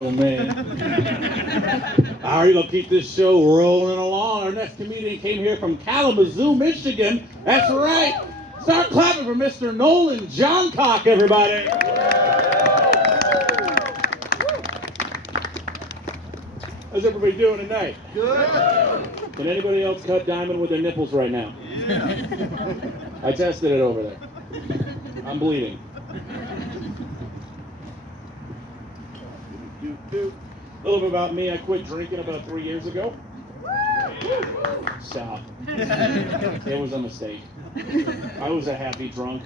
Oh, man. How are you going to keep this show rolling along? Our next comedian came here from Kalamazoo, Michigan. That's right. Start clapping for Mr. Nolan Johncock, everybody. How's everybody doing tonight? Good. Can anybody else cut diamond with their nipples right now? Yeah. I tested it over there. I'm bleeding. A little bit about me. I quit drinking about 3 years ago. Stop. It was a mistake. I was a happy drunk.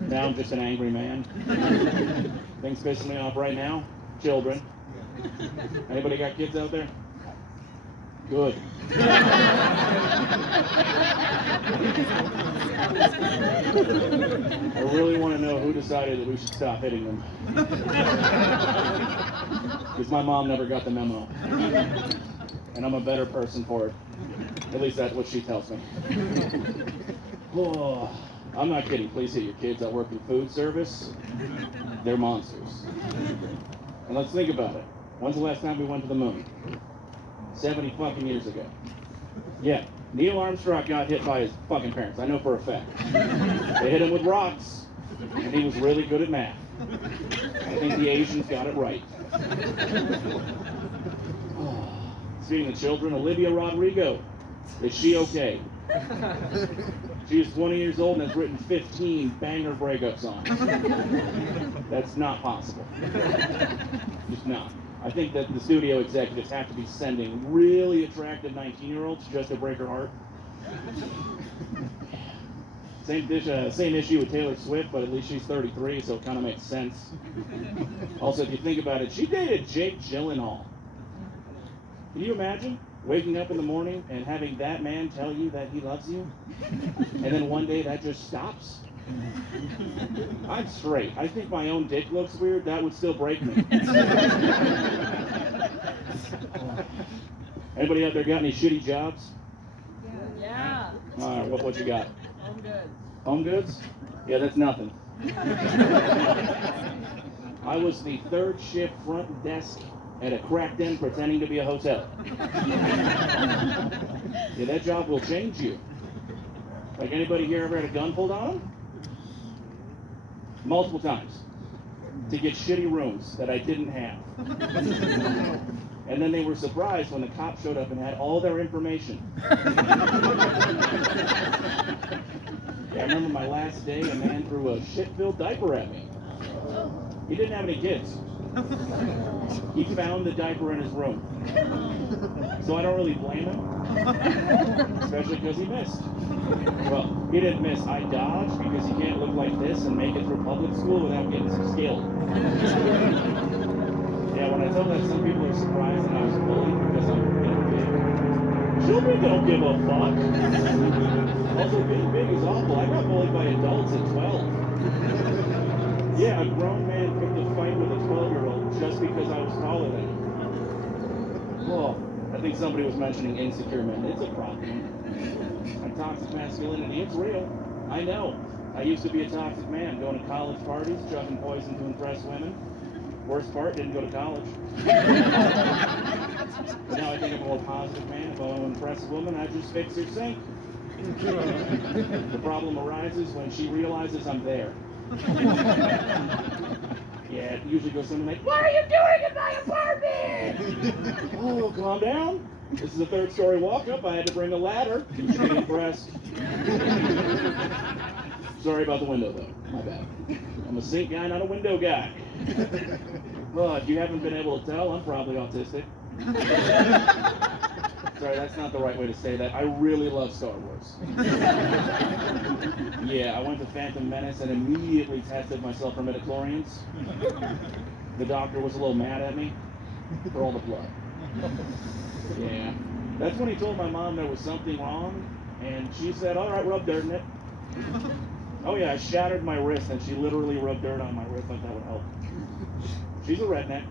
Now I'm just an angry man. Things pissing me off right now. Children. Anybody got kids out there? Good. I really want to know who decided that we should stop hitting them. Because my mom never got the memo. And I'm a better person for it. At least that's what she tells me. Oh, I'm not kidding. Please hit your kids. I work in food service. They're monsters. And let's think about it. When's the last time we went to the moon? 70 fucking years ago. Yeah, Neil Armstrong got hit by his fucking parents. I know for a fact. They hit him with rocks, and he was really good at math. I think the Asians got it right. Speaking of children, Olivia Rodrigo. Is she okay? She is 20 years old and has written 15 banger breakup songs. That's not possible. Just not. I think that the studio executives have to be sending really attractive 19-year-olds just to break her heart. Same issue with Taylor Swift, but at least she's 33, so it kind of makes sense. Also, if you think about it, she dated Jake Gyllenhaal. Can you imagine waking up in the morning and having that man tell you that he loves you? And then one day that just stops? I'm straight. I think my own dick looks weird. That would still break me. Anybody out there got any shitty jobs? Yeah. All right, what you got? Home goods. Home goods? Yeah, that's nothing. I was the third shift front desk at a crack den pretending to be a hotel. Yeah, that job will change you. Like, anybody here ever had a gun pulled on them? Multiple times. To get shitty rooms that I didn't have. And then they were surprised when the cop showed up and had all their information. Yeah, I remember my last day, a man threw a shit-filled diaper at me. He didn't have any kids. He found the diaper in his room. So I don't really blame him. Especially because he missed. Well, he didn't miss. I dodged because you can't look like this and make it through public school without getting some skill. Yeah, when I tell that, some people are surprised that I was bullied because I'm big. Children don't give a fuck. Also, being big is awful. I got bullied by adults at 12. Yeah, a grown man picked a fight with a 12-year-old just because I was taller than him. Well, I think somebody was mentioning insecure men. It's a problem. And toxic masculinity, it's real. I know. I used to be a toxic man, going to college parties, chugging poison to impress women. Worst part, didn't go to college. But now I think I'm a more positive man. If I want to impress a woman, I just fix her sink. The problem arises when she realizes I'm there. Yeah, it usually goes something like, "What are you doing in my apartment?" Oh, calm down. This is a third-story walk-up. I had to bring a ladder. You should be impressed. Sorry about the window, though. My bad. I'm a sink guy, not a window guy. Well, if you haven't been able to tell, I'm probably autistic. Sorry, that's not the right way to say that. I really love Star Wars. Yeah, I went to Phantom Menace and immediately tested myself for midichlorians. The doctor was a little mad at me for all the blood. Yeah. That's when he told my mom there was something wrong, and she said, "All right, rub dirt in it." Oh yeah, I shattered my wrist, and she literally rubbed dirt on my wrist like that would help. She's a redneck.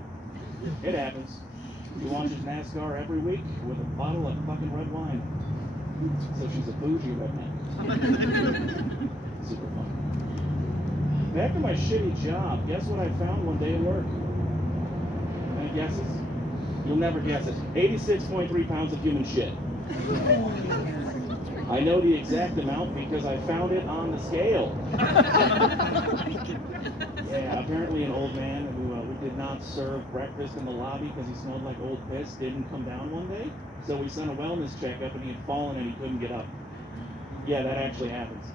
It happens. She watches NASCAR every week with a bottle of fucking red wine. So she's a bougie redneck. Super fun. Back to my shitty job. Guess what I found one day at work? get guesses. You'll never guess it. 86.3 pounds of human shit. I know the exact amount because I found it on the scale. Yeah, apparently an old man who we did not serve breakfast in the lobby because he smelled like old piss didn't come down one day. So we sent a wellness checkup and he had fallen and he couldn't get up. Yeah, that actually happens.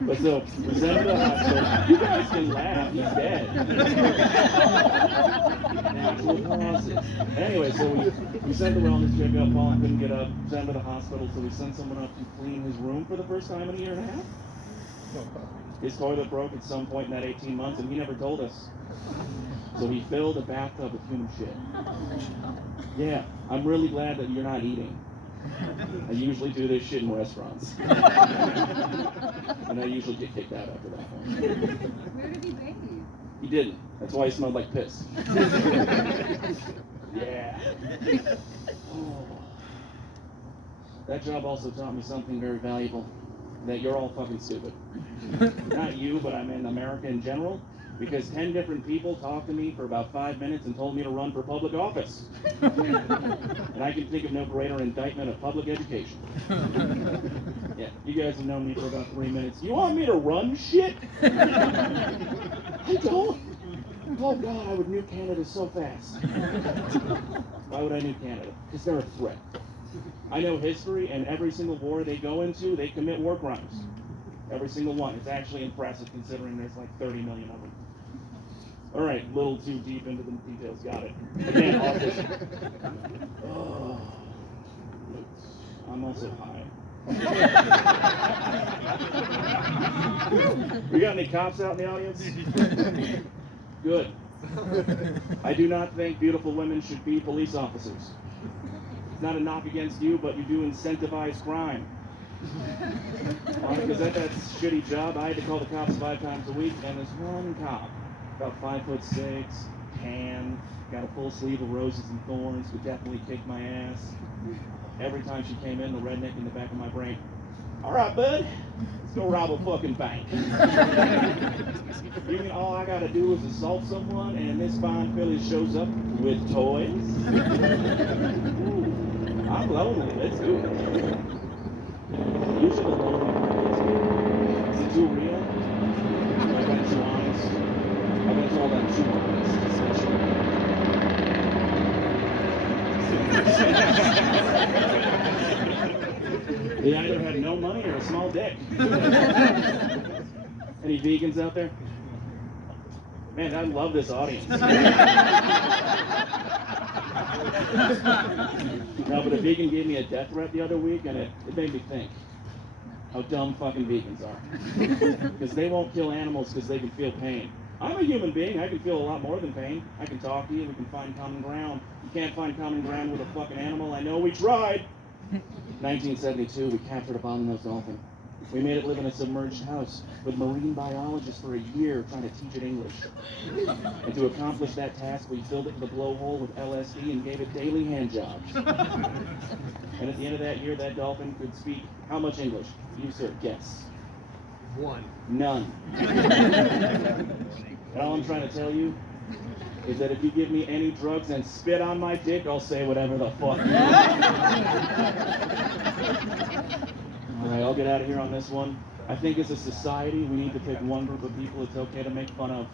But so, we sent him to the hospital. You guys can laugh, he's dead. Natural causes. Anyway, so we sent the wellness checkup, Paul couldn't get up, sent him to the hospital, so we sent someone up to clean his room for the first time in a year and a half. His toilet broke at some point in that 18 months, and he never told us. So he filled a bathtub with human shit. Yeah, I'm really glad that you're not eating. I usually do this shit in restaurants. And I usually get kicked out after that one. Where did he bathe? He didn't. That's why he smelled like piss. Yeah. Oh. That job also taught me something very valuable. That you're all fucking stupid. Not you, but I mean America in general. Because 10 different people talked to me for about 5 minutes and told me to run for public office. And I can think of no greater indictment of public education. Yeah, you guys have known me for about 3 minutes. You want me to run shit? I don't. Oh God, I would nuke Canada so fast. Why would I nuke Canada? Because they're a threat. I know history, and every single war they go into, they commit war crimes. Every single one. It's actually impressive considering there's like 30 million of them. All right, a little too deep into the details. Got it. Again, autism. Oh, I'm also high. We got any cops out in the audience? Good. I do not think beautiful women should be police officers. It's not a knock against you, but you do incentivize crime. Because at that shitty job, I had to call the cops 5 times a week, and this one cop, about 5'6", tan, got a full sleeve of roses and thorns, would definitely kick my ass. Every time she came in, the redneck in the back of my brain, all right, bud, let's go rob a fucking bank. You mean all I gotta do is assault someone, and this fine filly shows up with toys? Ooh, I'm lonely, let's do it. Usually the lonely part is it too real? Like that too honest? I bet it's all that too honest, especially. They either had no money or a small dick. Any vegans out there? Man, I love this audience. No, but a vegan gave me a death threat the other week, and it made me think how dumb fucking vegans are. Because they won't kill animals because they can feel pain. I'm a human being. I can feel a lot more than pain. I can talk to you. We can find common ground. You can't find common ground with a fucking animal. I know we tried. 1972, we captured a bottlenose dolphin. We made it live in a submerged house with marine biologists for a year trying to teach it English. And to accomplish that task, we filled it with a blowhole with LSD and gave it daily hand jobs. And at the end of that year, that dolphin could speak how much English? You, sir, guess. 1. None. And all I'm trying to tell you is that if you give me any drugs and spit on my dick, I'll say whatever the fuck you want. All right, I'll get out of here on this one. I think as a society, we need to pick one group of people it's okay to make fun of.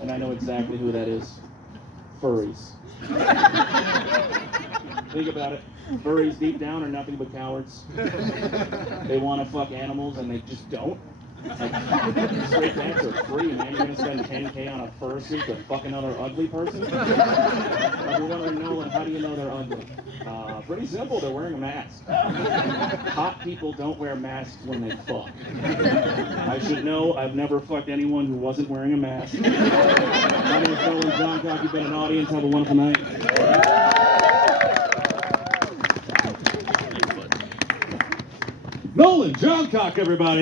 And I know exactly who that is. Furries. Think about it. Furries deep down are nothing but cowards. They want to fuck animals and they just don't. Like, straight cats are free, man. You're gonna spend $10K on a fursuit to fuck another ugly person? If you're wondering, Nolan, how do you know they're ugly? Pretty simple, they're wearing a mask. Hot people don't wear masks when they fuck. I should know, I've never fucked anyone who wasn't wearing a mask. My name is Nolan Johncock, you've been an audience, have a wonderful night. Nolan Johncock, everybody.